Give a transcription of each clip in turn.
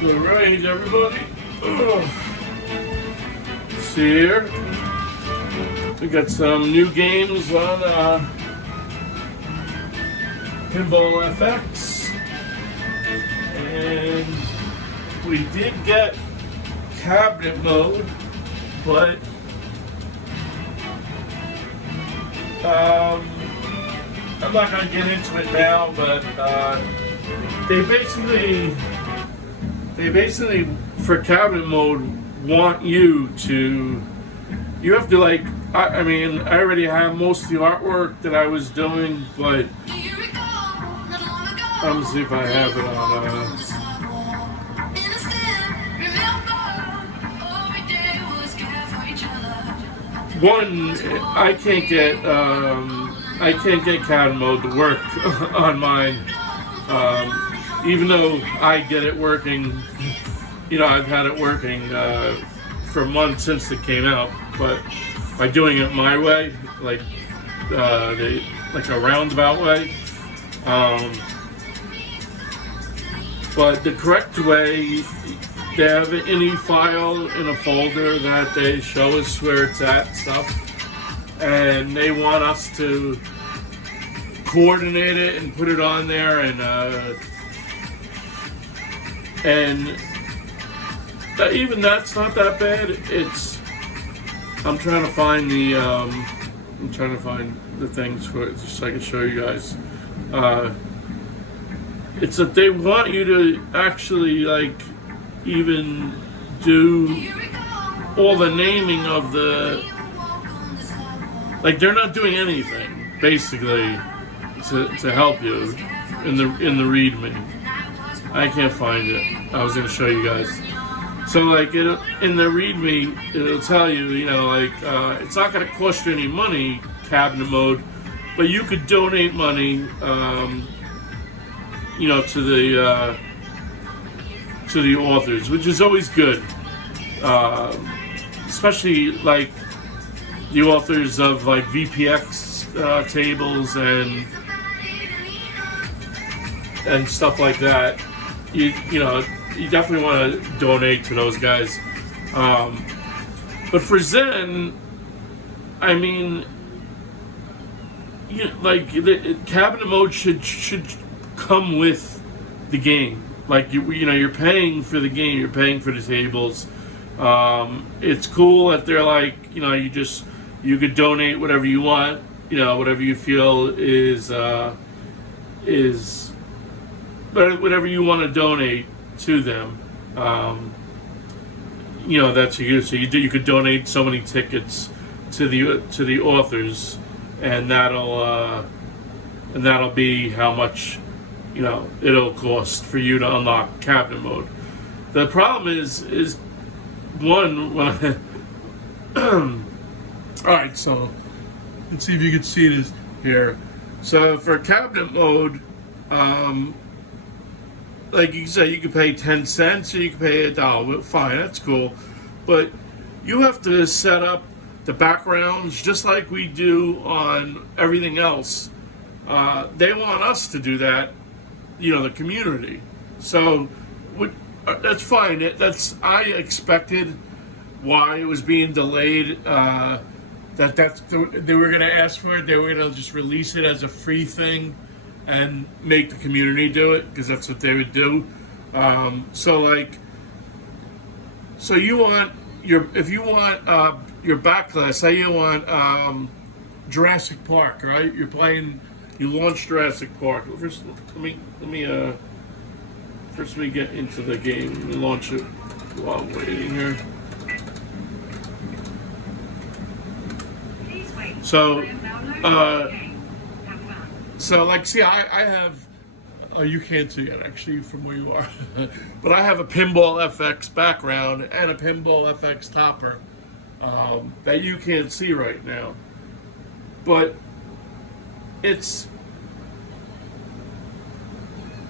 Alright, everybody. See here. We got some new games on PinballFX. And we did get cabinet mode, but I'm not going to get into it now, but they basically for cabinet mode want you have to like, I mean, I already have most of the artwork that I was doing, but let me see if I have it on one. I can't get cabinet mode to work on mine, even though I get it working. You know, I've had it working for months since it came out, but by doing it my way, like a roundabout way. But the correct way, they have an INI file in a folder that they show us where it's at and stuff, and they want us to coordinate it and put it on there, and even that's not that bad. I'm trying to find the things for it just so I can show you guys. It's that they want you to actually like even do all the naming of the, like they're not doing anything basically to help you in the README. I can't find it. I was gonna show you guys. So like in the README, it'll tell you, you know, like it's not gonna cost you any money, cabinet mode, but you could donate money, you know, to the authors, which is always good, especially like the authors of like VPX tables and stuff like that. You know, you definitely want to donate to those guys. But for Zen, I mean, you know, like the cabinet mode should come with the game. Like you know, you're paying for the game, you're paying for the tables. It's cool that they're like, you know, you could donate whatever you want, you know, whatever you feel is whatever you want to donate to them. You know, that's you. So you could donate so many tickets to the authors, and that'll be how much, you know, it'll cost for you to unlock cabinet mode. The problem is one, when alright, so let's see if you can see this here. So for cabinet mode, like you said, you can pay 10 cents or you can pay $1. Fine, that's cool. But you have to set up the backgrounds just like we do on everything else. They want us to do that, you know, the community. So that's fine. I expected why it was being delayed. They were going to ask for it. They were going to just release it as a free thing and make the community do it, because that's what they would do. So you want if you want your backlash, say you want Jurassic Park, right? You launch Jurassic Park. First, let me get into the game. Let me launch it while I'm waiting here. So like, see, I have, you can't see it actually from where you are, but I have a PinballFX background and a PinballFX topper that you can't see right now. But it's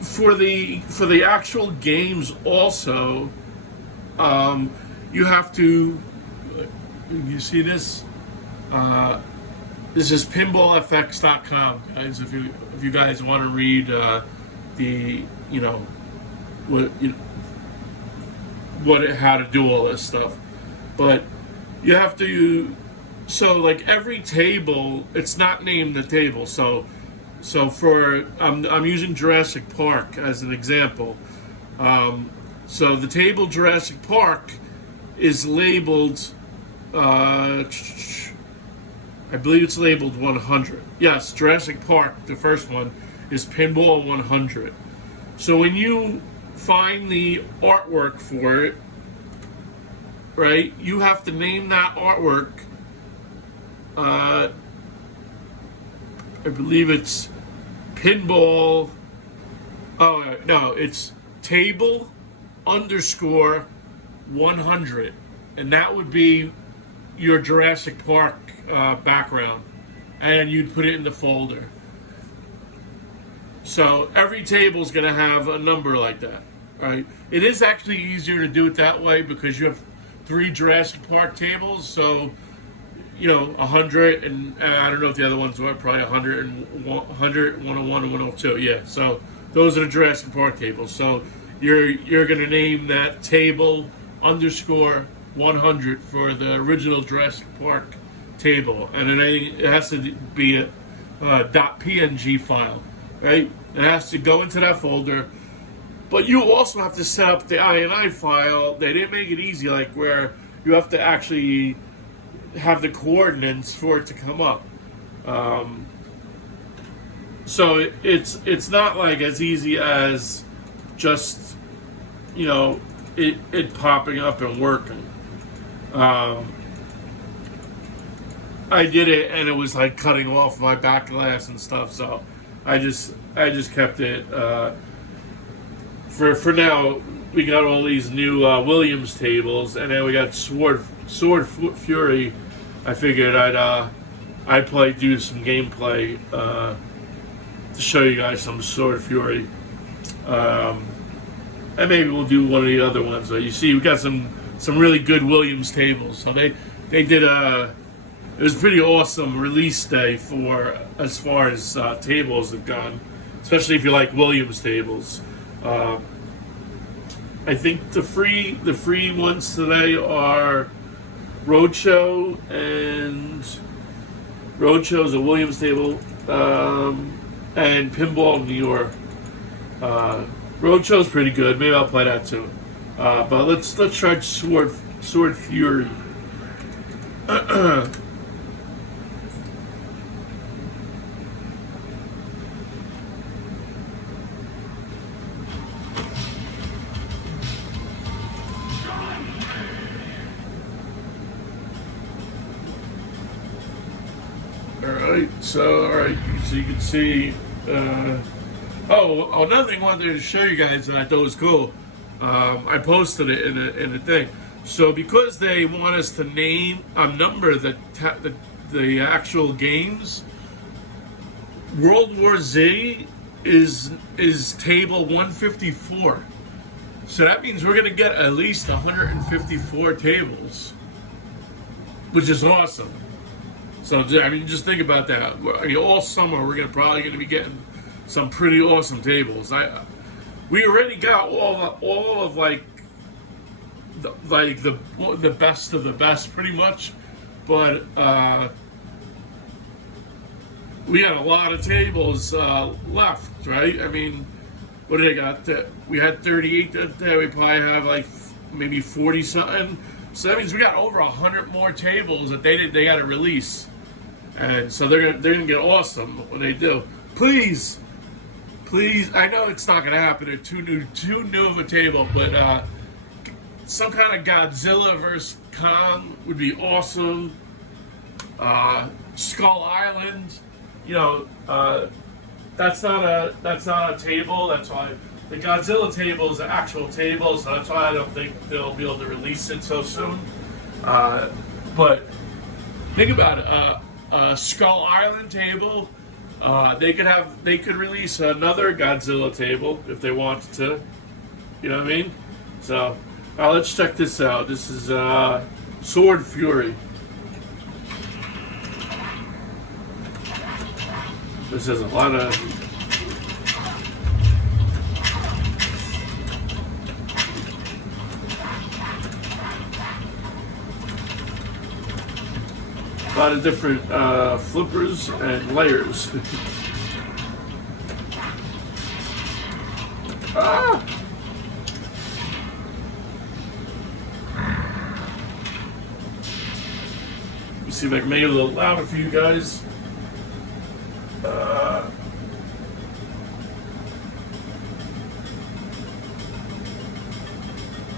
for the actual games also. You have to. You see this? This is PinballFX.com, guys. If you guys want to read the, you know, what, you know, how to do all this stuff. But you have to. So like every table, it's not named the table. So for I'm using Jurassic Park as an example. So the table Jurassic Park is labeled. I believe it's labeled 100. Yes, Jurassic Park, the first one, is Pinball 100. So when you find the artwork for it, right, you have to name that artwork. I believe it's Pinball. Oh, no, it's table underscore 100. And that would be your Jurassic Park background, and you'd put it in the folder. So every table is going to have a number like that, right? It is actually easier to do it that way because you have 3 Jurassic Park tables. So 100, and I don't know if the other ones were probably 100 and 100, 101, and 102. Yeah. So those are the Jurassic Park tables. So you're going to name that table underscore 100 for the original Jurassic Park table, and then it has to be a .png file, right? It has to go into that folder, but you also have to set up the INI file. They didn't make it easy, like where you have to actually have the coordinates for it to come up. So it's not like as easy as just it popping up and working. I did it, and it was like cutting off my back glass and stuff. So I just kept it. For now, we got all these new Williams tables, and then we got Sword Fury. I figured I'd do some gameplay to show you guys some Sword Fury, and maybe we'll do one of the other ones. But you see, we got some really good Williams tables. So they did it was a pretty awesome release day for as far as tables have gone, especially if you like Williams tables. I think the free ones today are Roadshow, and Roadshow's a Williams table, and Pinball New York. Roadshow's pretty good. Maybe I'll play that too. But let's try Sword Fury. Alright, so you can see. Another thing I wanted to show you guys that I thought was cool. I posted it in a thing. So because they want us to number the actual games, World War Z is table 154. So that means we're gonna get at least 154 tables, which is awesome. So just think about that. All summer we're probably gonna be getting some pretty awesome tables. We already got all of the best of the best, pretty much, but we had a lot of tables left, right? What do they got? We had 38 there. We probably have like maybe 40 something. So that means we got over 100 more tables that they got to release, and so they're gonna get awesome when they do. Please, I know it's not gonna happen. They're too new of a table, but some kind of Godzilla versus Kong would be awesome. Skull Island, that's not a table. That's why the Godzilla table is an actual table. So that's why I don't think they'll be able to release it so soon. But think about it. A Skull Island table. They could release another Godzilla table if they wanted to. You know what I mean? So let's check this out. This is Sword Fury. This has a lot of lot of different flippers and layers. Ah! Let me see if I can make it a little louder for you guys.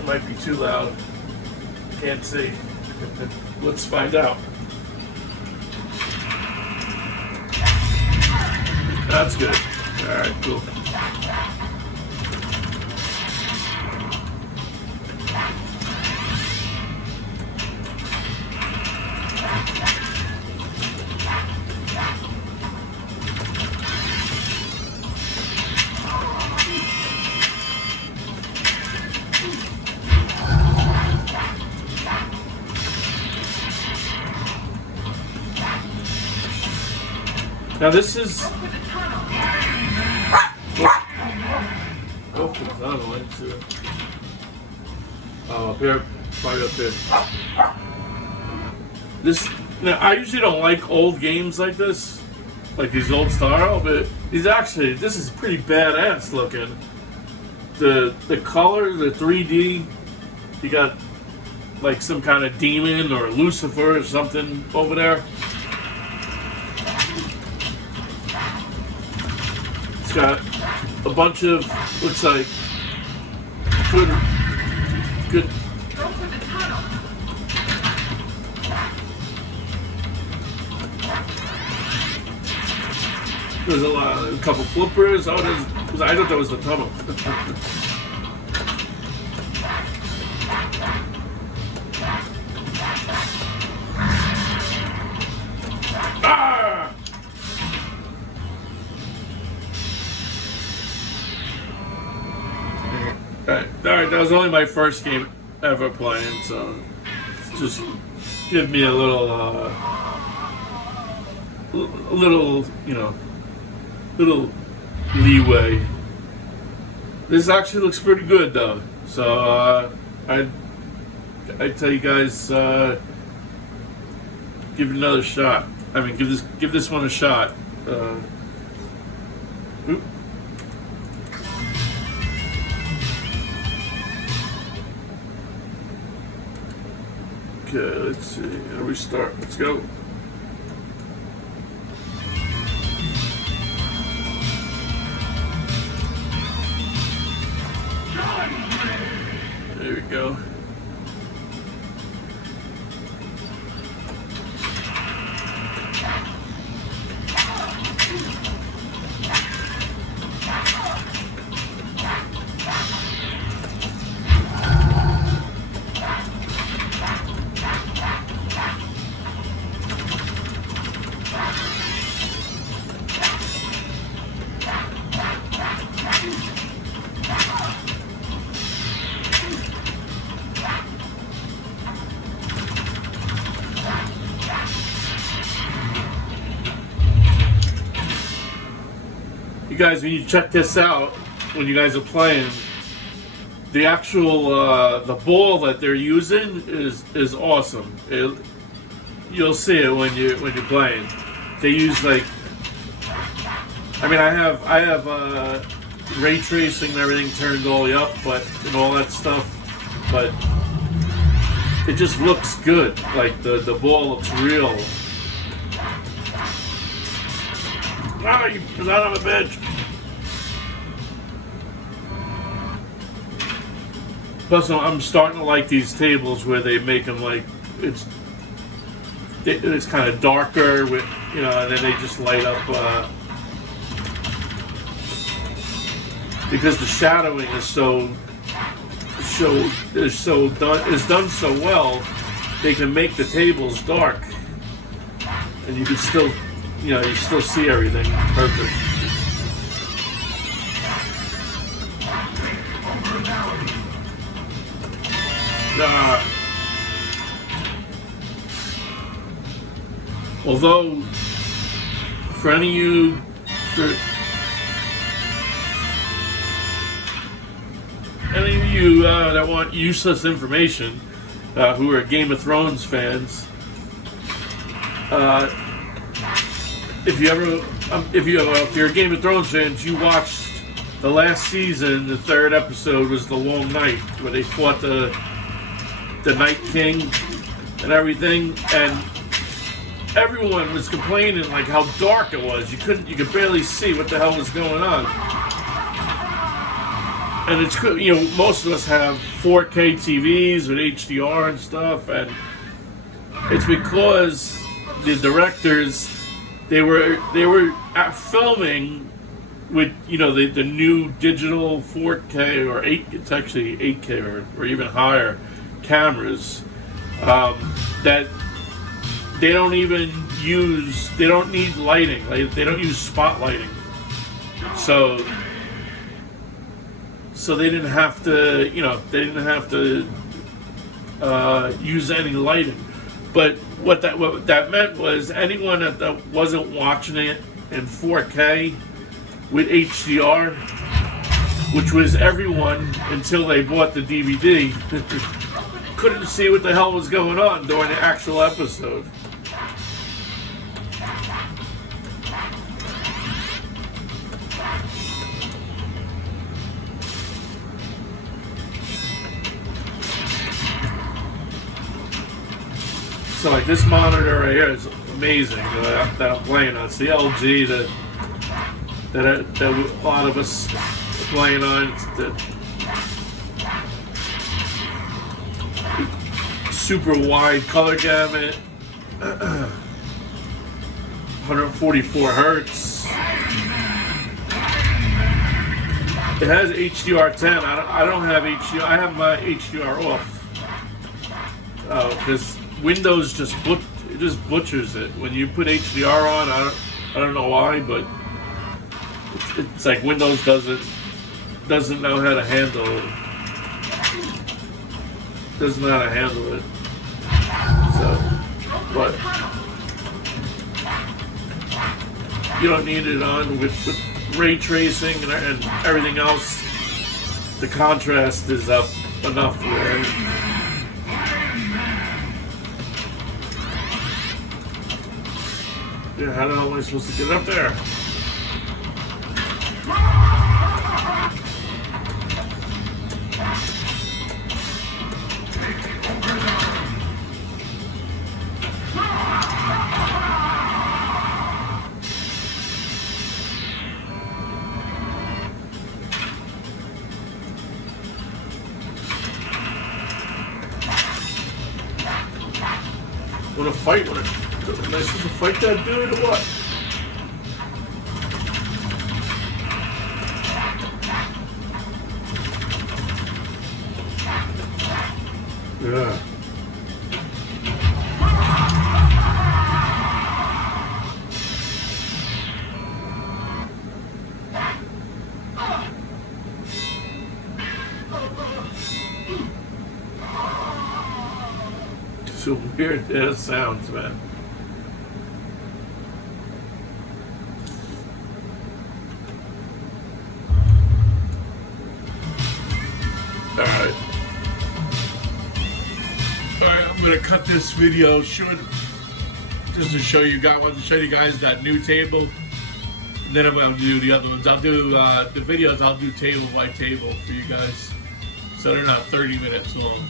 It might be too loud. Can't see. Let's find out. That's good. All right, cool. Now this is. Oh, up here, right up here. This. Now I usually don't like old games like this, like these old style, but these actually, this is pretty badass looking. The color, the 3D, you got like some kind of demon or Lucifer or something over there. It's got a bunch of, looks like good. There's a couple flippers. Oh, I thought that was the tunnel. Ah! Alright, that was only my first game ever playing, so just give me a little, little leeway. This actually looks pretty good though, so I tell you guys, give it another shot. I mean, give this one a shot. Okay, let's see. How we start? Let's go. There we go. You guys, when you check this out, when you guys are playing, the actual the ball that they're using is awesome. You'll see it when you're playing. They use like, I mean, I have ray tracing and everything turned all the way up, but and all that stuff, but it just looks good. Like the ball looks real. Ah, you was out on the bench. Plus, I'm starting to like these tables where they make them like it's kind of darker with, and then they just light up because the shadowing is done so well. They can make the tables dark, and you can still. You still see everything perfect. Although, for any of you, that want useless information, who are Game of Thrones fans, Uh, if you're a Game of Thrones fans, you watched the last season. The third episode was the Long Night, where they fought the Night King and everything, and everyone was complaining like how dark it was. You could barely see what the hell was going on. And it's good, most of us have 4K TVs with HDR and stuff, and it's because the directors they were filming with the new digital 4K or 8. It's actually 8K or even higher cameras that they don't even use. They don't need lighting. Like they don't use spotlighting. So they didn't have to. They didn't have to use any lighting. But what that meant was anyone that wasn't watching it in 4K with HDR, which was everyone until they bought the DVD, couldn't see what the hell was going on during the actual episode. So like this monitor right here is amazing that I'm playing on. It's the LG that a lot of us are playing on. It's the super wide color gamut, 144 hertz. It has HDR10. I don't have HDR. I have my HDR off because Windows just butchers it. When you put HDR on, I don't know why, but it's like Windows doesn't know how to handle it. Doesn't know how to handle it. So, but you don't need it on with ray tracing and everything else. The contrast is up enough there. Yeah, how the hell am I supposed to get up there? Want to fight with it? Am I supposed to fight that dude or what? Yeah. So weird as sounds, man. Alright, I'm gonna cut this video short just to show you guys that new table. And then I'm gonna do the other ones. I'll do the videos, I'll do table by table for you guys. So they're not 30 minutes long.